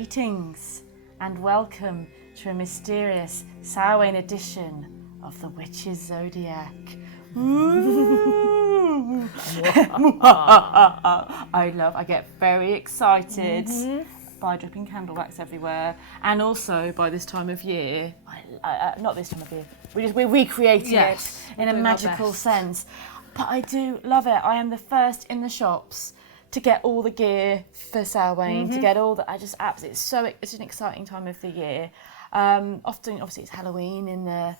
Greetings and welcome to a mysterious Samhain edition of the Witch's Zodiac. I get very excited by dripping candle wax everywhere, and also by this time of year, not this time of year, we're recreating it in a magical sense. But I do love it. I am the first in the shops to get all the gear for Samhain, to get all the, I just absolutely, it's an exciting time of the year. Often, obviously, it's Halloween in the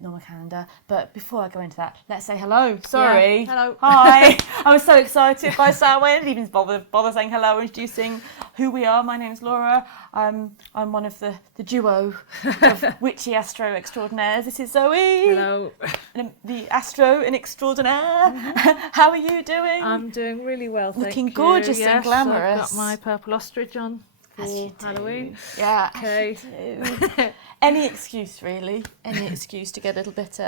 normal calendar. But before I go into that, let's say hello. Sorry. Yeah. Hello. Hi. I was so excited by Samhain. I didn't even bother saying hello or introducing who we are. My name's Laura. I'm one of the duo of witchy astro extraordinaires. This is Zoe. Hello. The astro in extraordinaire. How are you doing? I'm doing really well, thank Looking you. gorgeous and Yes, glamorous. I've got my purple ostrich on for As you do. Halloween. Yeah. Okay. As you do. Any excuse, really. Any excuse to get a little bit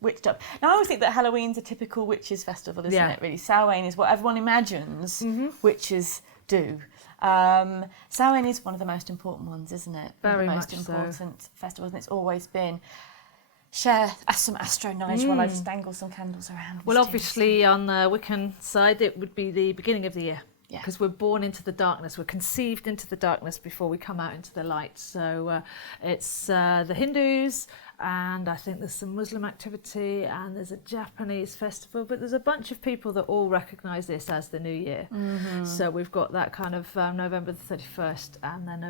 witched up. Now, I always think that Halloween's a typical witches' festival, isn't it, really? Samhain is what everyone imagines witches do. Samhain is one of the most important ones, isn't it? Very one of the much most so. important festivals, and it's always been. Share some astro knowledge while I just dangle some candles around. Well, obviously, on the Wiccan side, it would be the beginning of the year. Yeah. Because we're born into the darkness, we're conceived into the darkness before we come out into the light. So it's the Hindus, and I think there's some Muslim activity, and there's a Japanese festival, but there's a bunch of people that all recognise this as the new year. So we've got that kind of November the 31st, and then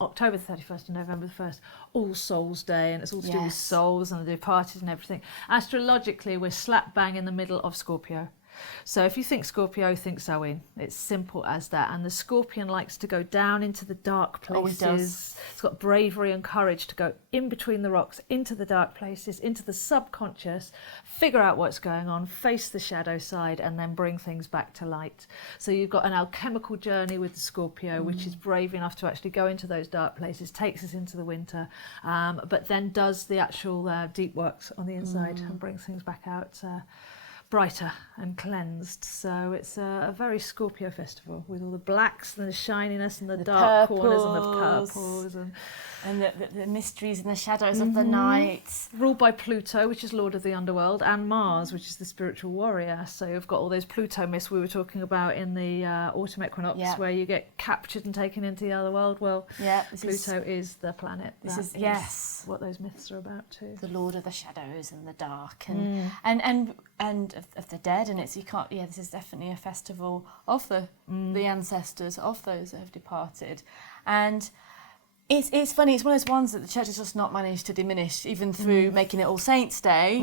October the 31st and November the 1st, All Souls Day, and it's all to do with souls and the departed and everything. Astrologically, we're slap bang in the middle of Scorpio. So if you think Scorpio, think Samhain. It's simple as that. And the Scorpion likes to go down into the dark places. Oh, he does. It's got bravery and courage to go in between the rocks, into the dark places, into the subconscious, figure out what's going on, face the shadow side, and then bring things back to light. So you've got an alchemical journey with the Scorpio, which is brave enough to actually go into those dark places, takes us into the winter, but then does the actual deep works on the inside and brings things back out brighter and cleansed. So it's a very Scorpio festival with all the blacks and the shininess and the dark corners and the purples and the mysteries and the shadows of the night. Ruled by Pluto, which is Lord of the Underworld, and Mars, which is the spiritual warrior. So you've got all those Pluto myths we were talking about in the autumn equinox, where you get captured and taken into the other world. Well, Pluto is the planet. This is what those myths are about too. The Lord of the Shadows and the Dark and of the dead, and it's this is definitely a festival of the ancestors of those that have departed, and it's funny. It's one of those ones that the church has just not managed to diminish, even through making it All Saints Day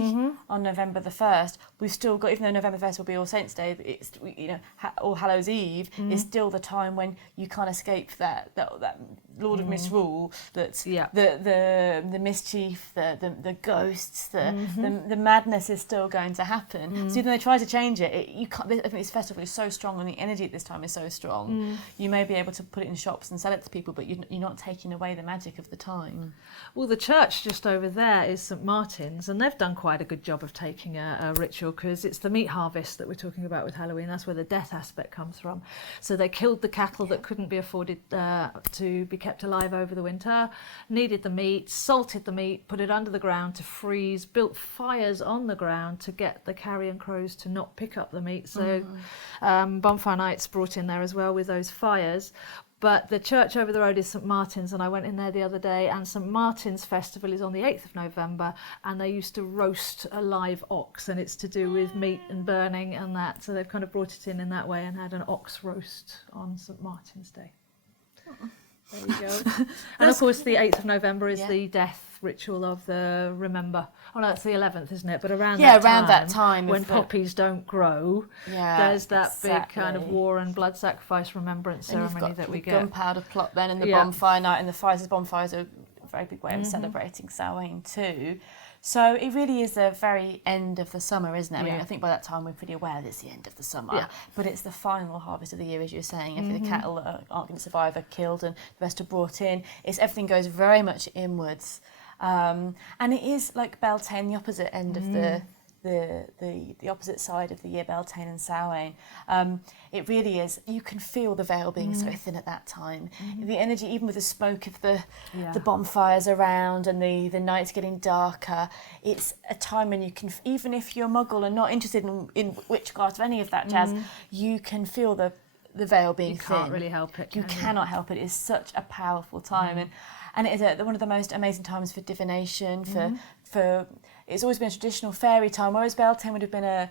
on November the 1st. We've still got, even though November 1st will be All Saints Day, it's All Hallows Eve is still the time when you can't escape that Lord of Misrule. The mischief, the ghosts, the madness is still going to happen. So even though they try to change it, you can't. I think this festival is so strong, and the energy at this time is so strong. You may be able to put it in shops and sell it to people, but you're not taking away the magic of the time. Well, the church just over there is St Martin's, and they've done quite a good job of taking a ritual, because it's the meat harvest that we're talking about with Halloween. That's where the death aspect comes from. So they killed the cattle that couldn't be afforded to be kept alive over the winter, needed the meat, salted the meat, put it under the ground to freeze, built fires on the ground to get the carrion crows to not pick up the meat. So bonfire nights brought in there as well with those fires. But the church over the road is St Martin's, and I went in there the other day, and St Martin's festival is on the 8th of November, and they used to roast a live ox, and it's to do with meat and burning and that. So they've kind of brought it in that way and had an ox roast on St Martin's Day. There you go. And of course the 8th of November is the death ritual of the Remember. Oh no, it's the 11th, isn't it? But around that time when poppies don't grow, there's that big kind of war and blood sacrifice remembrance ceremony that we get. Gunpowder plot then, and the bonfire night, and the fires. Bonfires are a very big way of celebrating Samhain too. So it really is the very end of the summer, isn't it? I mean, I think by that time we're pretty aware that it's the end of the summer, but it's the final harvest of the year, as you were saying. If the cattle that aren't going to survive are killed and the rest are brought in, everything goes very much inwards. And it is like Beltane, the opposite end of the the opposite side of the year, Beltane and Samhain, it really is, you can feel the veil being so thin at that time. The energy, even with the smoke of the bonfires around and the nights getting darker, it's a time when you can, even if you're Muggle and not interested in witchcraft or any of that jazz, you can feel the veil being thin. You can't really help it. You cannot help it. It's such a powerful time, and it is one of the most amazing times for divination. For it's always been a traditional fairy time, whereas Beltane would have been a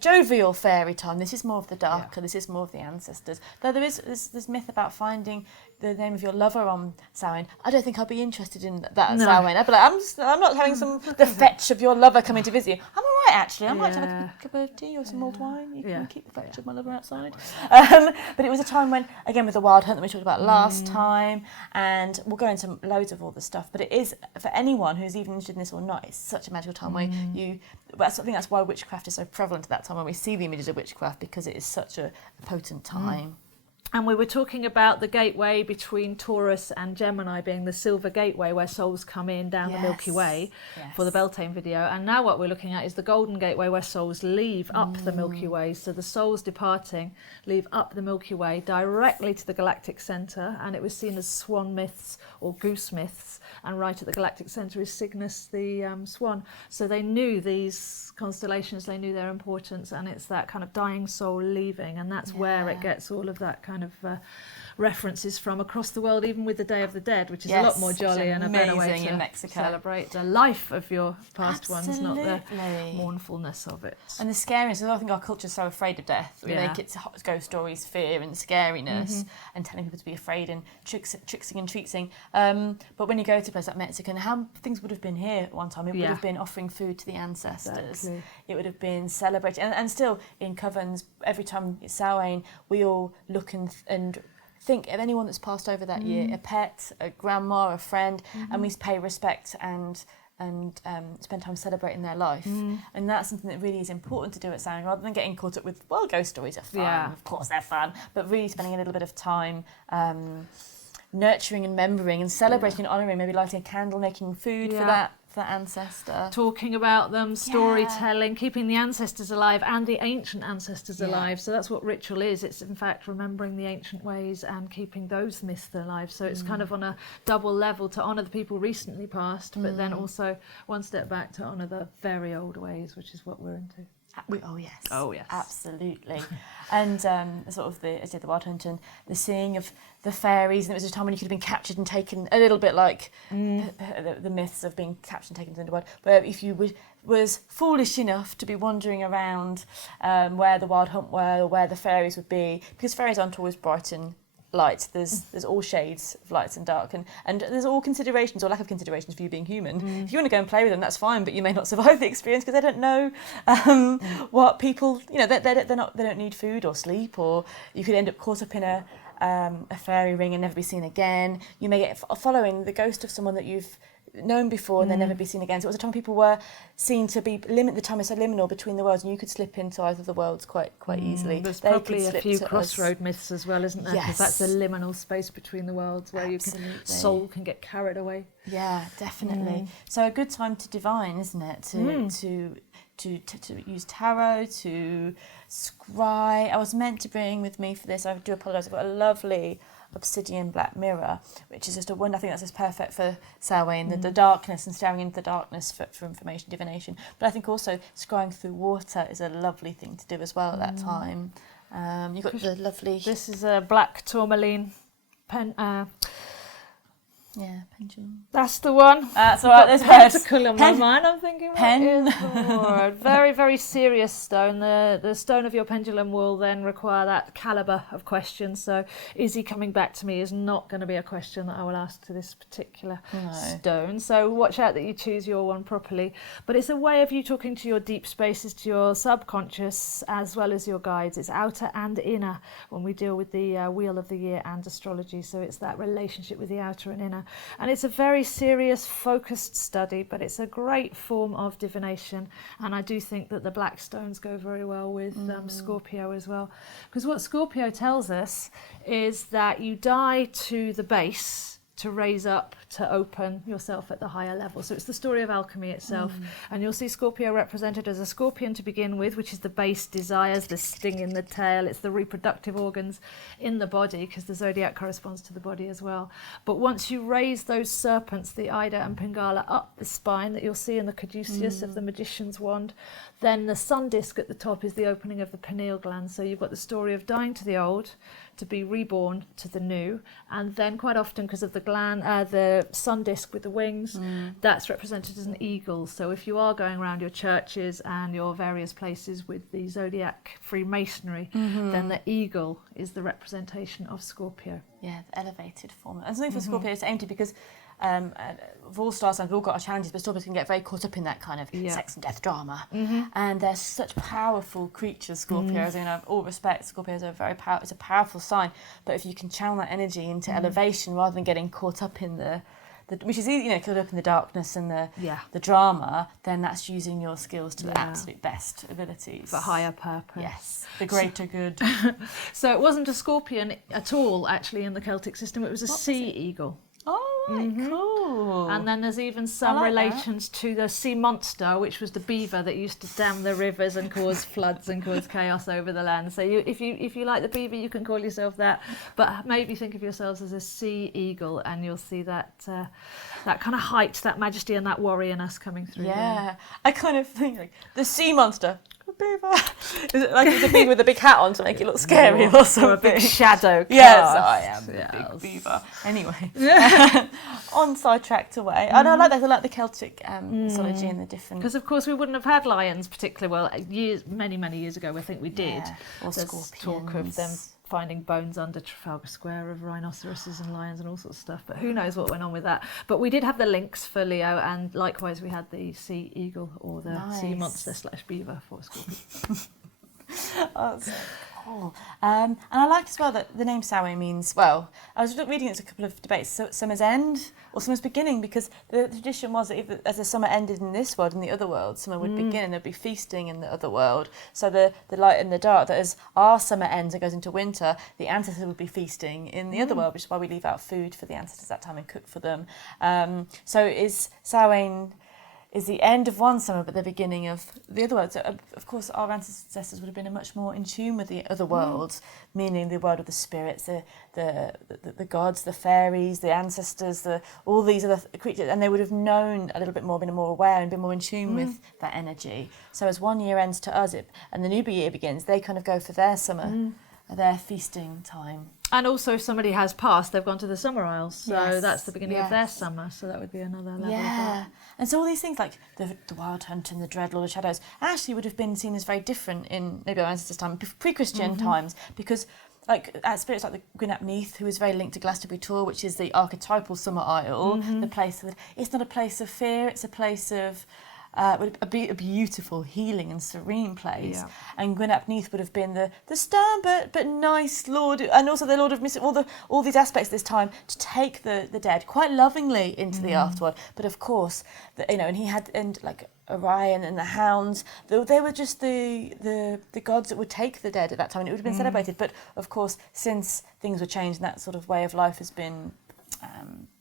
jovial fairy time. This is more of the darker. This is more of the ancestors. Though there is this myth about finding the name of your lover on Samhain. I don't think I'd be interested in that Samhain. I'd be like, I'm not having the fetch of your lover coming to visit you. I'm all right, actually. I might have a cup of tea or some mulled wine. You can keep the fetch of my lover outside. But it was a time when, again, with the Wild Hunt that we talked about last time, and we'll go into loads of all the stuff, but it is, for anyone who's even interested in this or not, it's such a magical time where I think that's why witchcraft is so prevalent at that time, when we see the images of witchcraft, because it is such a potent time. And we were talking about the gateway between Taurus and Gemini being the Silver Gateway, where souls come in down the Milky Way for the Beltane video. And now what we're looking at is the Golden Gateway, where souls leave up the Milky Way. So the souls departing leave up the Milky Way directly to the galactic centre. And it was seen as swan myths or goose myths. And right at the galactic centre is Cygnus, the swan. So they knew these constellations, they knew their importance. And it's that kind of dying soul leaving. And that's where it gets all of that kind of references from across the world, even with the Day of the Dead, which is a lot more jolly and a better way to celebrate the life of your past ones, not the mournfulness of it. And the scariness. I think our culture is so afraid of death. We make it ghost stories, fear and scariness, and telling people to be afraid and tricksing and treating. But when you go to a place like Mexico, how things would have been here at one time, it would have been offering food to the ancestors. Exactly. It would have been celebrating, and still in covens, every time it's Samhain, we all look and think of anyone that's passed over that year, a pet, a grandma, a friend, and we pay respect and spend time celebrating their life. And that's something that really is important to do at Samhain, rather than getting caught up with, well, ghost stories are fun, of course they're fun, but really spending a little bit of time nurturing and remembering and celebrating and honouring, maybe lighting a candle, making food for that ancestor. Talking about them, storytelling, keeping the ancestors alive and the ancient ancestors alive. So that's what ritual is. It's in fact remembering the ancient ways and keeping those myths alive. So it's kind of on a double level to honour the people recently passed, but then also one step back to honour the very old ways, which is what we're into. Oh yes, absolutely. And sort of the Wild Hunt and the seeing of the fairies, and it was a time when you could have been captured and taken, a little bit like the myths of being captured and taken to the underworld, where if you was foolish enough to be wandering around where the Wild Hunt were or where the fairies would be, because fairies aren't always bright and light. There's all shades of lights and dark, and there's all considerations or lack of considerations for you being human. If you want to go and play with them, that's fine, but you may not survive the experience because they don't know what people, they don't need food or sleep, or you could end up caught up in a fairy ring and never be seen again. You may get following the ghost of someone that you've known before and then never be seen again. So it was a time people were seen to be the time is so liminal between the worlds, and you could slip into either of the worlds quite easily. There's probably a few crossroad myths as well, isn't there? Because that's a liminal space between the worlds where soul can get carried away. Yeah, definitely. So a good time to divine, isn't it? To use tarot, to scry. I was meant to bring with me for this, I do apologise, I've got a lovely obsidian black mirror, which is just a wonder. I think that's just perfect for Samhain, the darkness and staring into the darkness for information divination. But I think also scrying through water is a lovely thing to do as well at that time. You've got the lovely... This is a black tourmaline pen... pendulum. That's the one. That's all right. There's pentacle on my mind. I'm thinking, pen. What is the word? Very, very serious stone. The stone of your pendulum will then require that calibre of questions. So, is he coming back to me? Is not going to be a question that I will ask to this particular stone. So, watch out that you choose your one properly. But it's a way of you talking to your deep spaces, to your subconscious, as well as your guides. It's outer and inner when we deal with the Wheel of the Year and astrology. So, it's that relationship with the outer and inner. And it's a very serious, focused study, but it's a great form of divination. And I do think that the black stones go very well with Scorpio as well. Because what Scorpio tells us is that you die to the base, to raise up, to open yourself at the higher level. So it's the story of alchemy itself. And you'll see Scorpio represented as a scorpion to begin with, which is the base desires, the sting in the tail, it's the reproductive organs in the body, because the zodiac corresponds to the body as well. But once you raise those serpents, the Ida and Pingala, up the spine that you'll see in the caduceus of the magician's wand, then the sun disk at the top is the opening of the pineal gland. So you've got the story of dying to the old, to be reborn to the new, and then quite often, because of the gland, the sun disk with the wings, that's represented as an eagle. So if you are going around your churches and your various places with the zodiac Freemasonry, then the eagle is the representation of Scorpio. Yeah, the elevated form. And something for Scorpio is empty because of all star signs, we've all got our challenges, but Scorpios can get very caught up in that kind of sex and death drama. And they're such powerful creatures, Scorpios. You know, all respect, Scorpios are it's a powerful sign. But if you can channel that energy into elevation rather than getting caught up in the which is easy, you know, caught up in the darkness and the drama, then that's using your skills to the absolute best abilities. For higher purpose. Yes, the greater good. So it wasn't a scorpion at all, actually, in the Celtic system. It was a sea eagle. Oh, right, cool. And then there's even some relations to the sea monster, which was the beaver that used to dam the rivers and cause floods and cause chaos over the land. So if you like the beaver, you can call yourself that. But maybe think of yourselves as a sea eagle, and you'll see that that kind of height, that majesty, and that warriorness coming through. Yeah, there. I kind of think like the sea monster. Beaver. Is it like the beaver with a big hat on to make it look scary or something? Or a big shadow. Yes, I am the big beaver. Anyway, on sidetracked away. I know, I like the Celtic mythology and the different. Because of course we wouldn't have had lions particularly well many years ago. I think we did. Or There's scorpions. Talk of them finding bones under Trafalgar Square of rhinoceroses and lions and all sorts of stuff, but who knows what went on with that. But we did have the lynx for Leo, and likewise we had the sea eagle or the sea monster / beaver for Scorpio. Oh, so cool. And I liked as well that the name Samhain means, well, I was reading it a couple of debates, so summer's end or summer's beginning, because the tradition was that as the summer ended in this world, in the other world, summer would begin and there'd be feasting in the other world. So the light and the dark, that as our summer ends and goes into winter, the ancestors would be feasting in the other world, which is why we leave out food for the ancestors that time and cook for them. So is Samhain is the end of one summer but the beginning of the other world. So of course our ancestors would have been much more in tune with the other worlds, meaning the world of the spirits, the gods, the fairies, the ancestors, all these other creatures, and they would have known a little bit more, been more aware and been more in tune with that energy. So as one year ends to us and the new year begins, they kind of go for their summer, their feasting time. And also, if somebody has passed, they've gone to the Summer Isles, so that's the beginning of their summer. So that would be another level. Yeah, and so all these things like the Wild Hunt and the Dreadlord of Shadows actually would have been seen as very different in maybe our ancestors' time, pre-Christian times, because like spirits like the Gwyn ap Neith, who is very linked to Glastonbury Tor, which is the archetypal Summer Isle, the place that it's not a place of fear, it's a place of a beautiful, healing and serene place. Yeah. And Gwyn ap Neith would have been the stern but nice lord, and also the lord of all these aspects this time, to take the dead quite lovingly into the afterworld. But of course, and he had, and like Orion and the hounds, they were just the gods that would take the dead at that time, and it would have been celebrated. But of course, since things were changed and that sort of way of life has been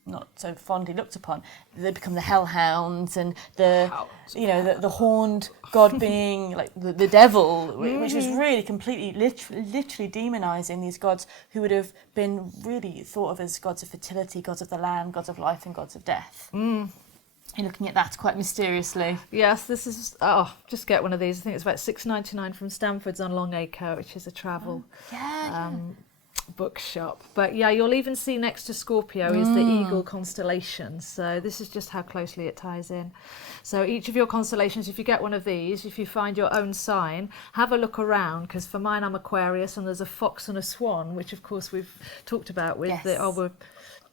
not so fondly looked upon, they become the hellhounds and the horned god being like the devil, which was really completely literally demonizing these gods who would have been really thought of as gods of fertility, gods of the land, gods of life and gods of death. You're looking at that quite mysteriously. Yes, this is, just get one of these. I think it's about $6.99 from Stanford's on Long Acre, which is a travel bookshop. But yeah, you'll even see next to Scorpio is the Eagle constellation. So this is just how closely it ties in. So each of your constellations, if you get one of these, if you find your own sign, have a look around, because for mine I'm Aquarius, and there's a fox and a swan, which of course we've talked about with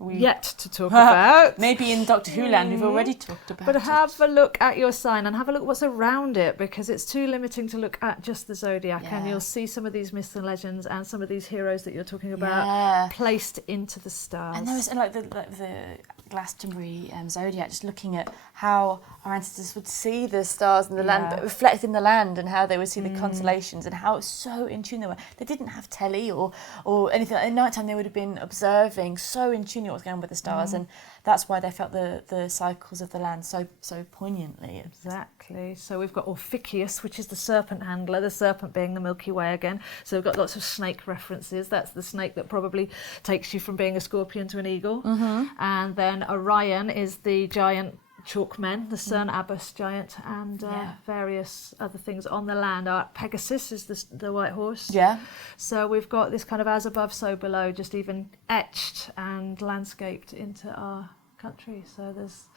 we're yet to talk about. Maybe in Doctor Who land we've already talked about But have a look at your sign and have a look what's around it, because it's too limiting to look at just the zodiac, and you'll see some of these myths and legends and some of these heroes that you're talking about placed into the stars. And there was like the Glastonbury zodiac, just looking at how our ancestors would see the stars and the land, but reflected in the land, and how they would see the constellations, and how so in tune they were. They didn't have telly or anything. At night time, they would have been observing, so in tune with what was going on with the stars, and that's why they felt the cycles of the land so poignantly. Exactly. So we've got Orpheus, which is the serpent handler, the serpent being the Milky Way again. So we've got lots of snake references. That's the snake that probably takes you from being a scorpion to an eagle. And then Orion is the giant chalkmen, the Cern Abbas giant, and various other things on the land. Pegasus is the white horse. Yeah. So we've got this kind of as above, so below, just even etched and landscaped into our country. So there's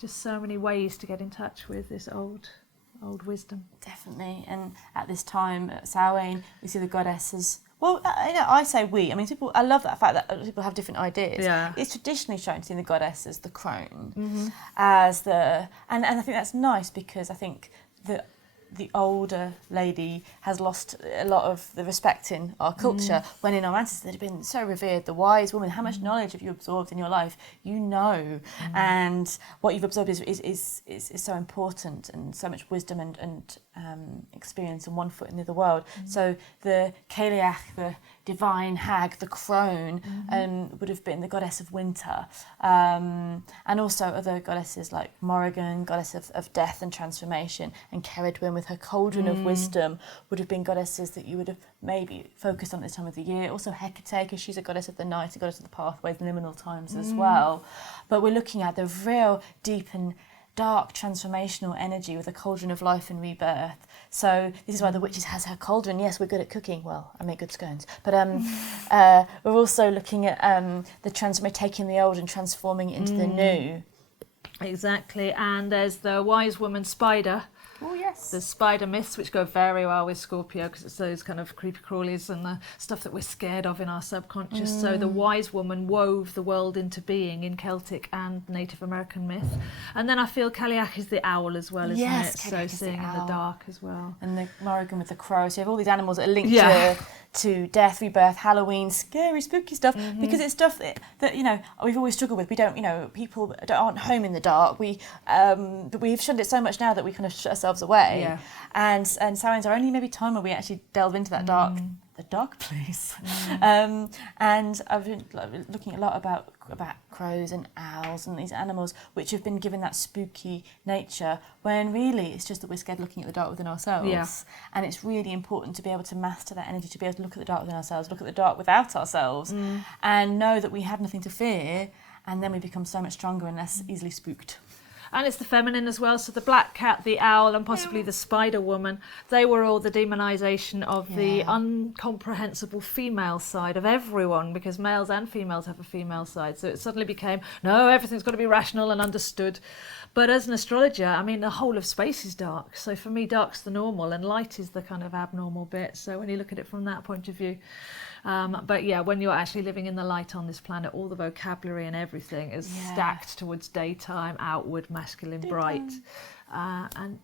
just so many ways to get in touch with this old wisdom. Definitely. And at this time at Samhain, we see the goddess as, well, I say we. I mean, I love that fact that people have different ideas. Yeah. It's traditionally shown to see the goddess as the crone, as and I think that's nice, because I think the older lady has lost a lot of the respect in our culture, when in our ancestors they'd been so revered. The wise woman, how much knowledge have you absorbed in your life? And what you've absorbed is so important, and so much wisdom and experience, and one foot in the other world. So the Cailleach, the divine hag, the crone, would have been the goddess of winter, and also other goddesses like Morrigan, goddess of death and transformation, and Ceridwen with her cauldron of wisdom would have been goddesses that you would have maybe focused on at this time of the year. Also Hecate, because she's a goddess of the night, a goddess of the pathways, liminal times as well. But we're looking at the real deep and dark transformational energy with a cauldron of life and rebirth. So this is why the witches has her cauldron. Yes, we're good at cooking. Well, I make good scones. But we're also looking at taking the old and transforming it into the new. Exactly. And there's the wise woman spider. Oh, yes. The spider myths, which go very well with Scorpio, because it's those kind of creepy crawlies and the stuff that we're scared of in our subconscious. So the wise woman wove the world into being in Celtic and Native American myth. And then I feel Cailleach is the owl as well, isn't it? So seeing in the dark as well. And the Morrigan with the crow. So you have all these animals that are linked to death, rebirth, Halloween, scary, spooky stuff, because it's stuff that we've always struggled with. We don't, people aren't home in the dark. But we've shunned it so much now that we kind of shut ourselves away. Yeah. And Samhain's our only maybe time where we actually delve into that dark place. And I've been looking a lot about crows and owls and these animals which have been given that spooky nature, when really it's just that we're scared looking at the dark within ourselves. Yeah. And it's really important to be able to master that energy, to be able to look at the dark within ourselves, look at the dark without ourselves, and know that we have nothing to fear, and then we become so much stronger and less easily spooked. And it's the feminine as well. So the black cat, the owl, and possibly the spider woman, they were all the demonisation of the incomprehensible female side of everyone, because males and females have a female side. So it suddenly became, no, everything's got to be rational and understood. But as an astrologer, I mean, the whole of space is dark. So for me, dark's the normal and light is the kind of abnormal bit. So when you look at it from that point of view, but yeah, when you're actually living in the light on this planet, all the vocabulary and everything is stacked towards daytime, outward, masculine, bright, and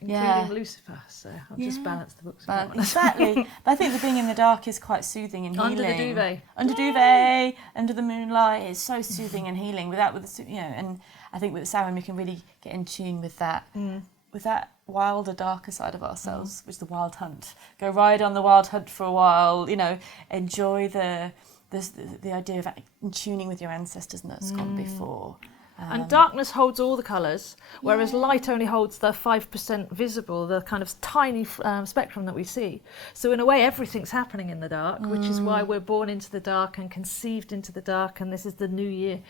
including Lucifer. So I'll just balance the books. Exactly. But I think the being in the dark is quite soothing and healing. Under the duvet. Under duvet, under the moonlight, it's so soothing and healing. And I think with Samhain we can really get in tune with that. With that wilder, darker side of ourselves, which is the wild hunt. Go ride on the wild hunt for a while, enjoy the idea of tuning with your ancestors that's gone before. And darkness holds all the colours, whereas light only holds the 5% visible, the kind of tiny spectrum that we see. So in a way, everything's happening in the dark, which is why we're born into the dark and conceived into the dark, and this is the new year.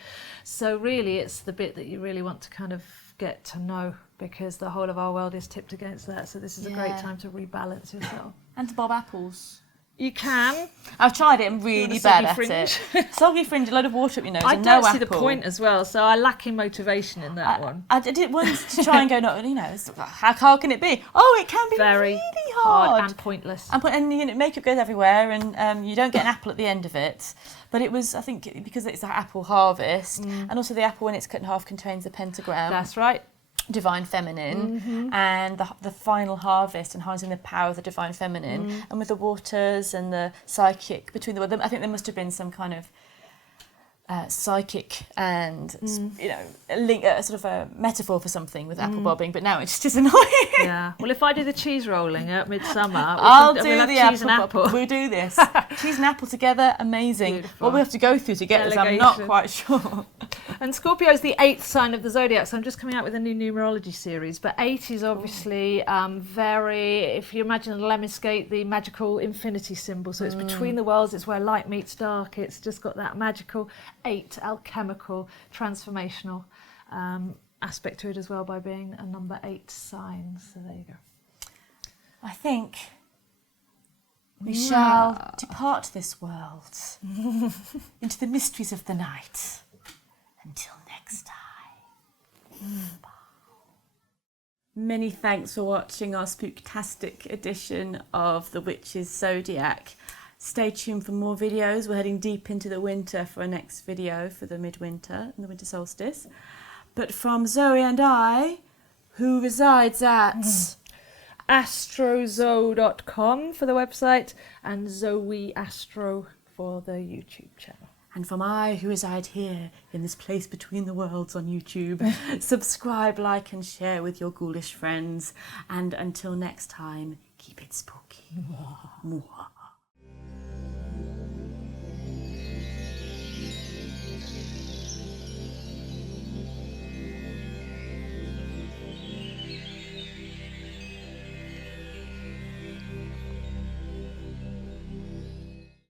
So really, it's the bit that you really want to kind of get to know, because the whole of our world is tipped against that. So this is a great time to rebalance yourself. And to bob apples. You can. I've tried it. I'm really bad at it. Soggy fringe, a load of water up your nose, I and no apple. don't see the point as well, so I lack in motivation in that one. I did it once to try and go, how hard can it be? Oh, it can be very really hard. And pointless. And makeup goes everywhere, and you don't get an apple at the end of it. But it was, I think, because it's an apple harvest, and also the apple, when it's cut in half, contains the pentagram. That's right. Divine feminine, and the final harvest, and harnessing the power of the divine feminine, and with the waters and the psychic between I think there must have been some kind of psychic and a sort of a metaphor for something with apple bobbing, but now it just is annoying. Yeah. Well, if I do the cheese rolling at midsummer, I'll do we'll the cheese and apple. apple. We'll do this. Cheese and apple together, amazing. Beautiful. What we have to go through to get this, I'm not Delegation. quite sure. And Scorpio is the 8th sign of the zodiac, so I'm just coming out with a new numerology series. But 8 is obviously very, if you imagine a lemniscate, the magical infinity symbol. So it's between the worlds, it's where light meets dark. It's just got that magical 8 alchemical, transformational aspect to it as well by being a number 8 sign. So there you go. I think we shall depart this world into the mysteries of the night. Until next time. Many thanks for watching our spooktastic edition of The Witch's Zodiac. Stay tuned for more videos. We're heading deep into the winter for our next video for the midwinter and the winter solstice. But from Zoe and I, who resides at astrozo.com for the website and Zoe Astro for the YouTube channel. and from I, who reside here in this place between the worlds on YouTube, subscribe, like and share with your ghoulish friends. And until next time, keep it spooky. Mwah.